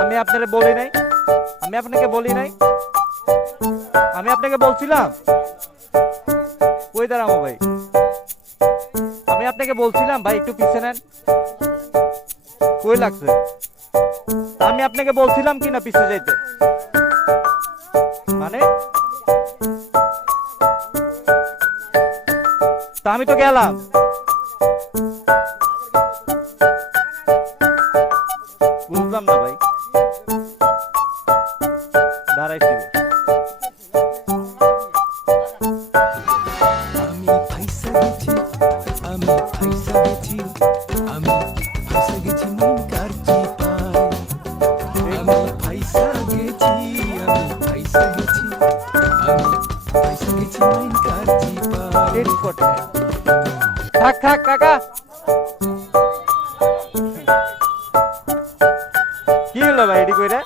আমি আপনারে বলি নাই। আমি আপনাকে বলি নাই। আমি আপনাকে বলছিলাম। কই দাঁড়াবো ভাই। আমি আপনাকে বলছিলাম, ভাই একটু পিছে নেন। কই লাগছে? আমি আপনাকে বলছিলাম কিনা যাইতে? মানে? তা আমি তো গেলাম। বুঝলাম না ভাই। দাঁড়াইছি। থাক থাক কাকা কি হলো ভাই এটি কইরা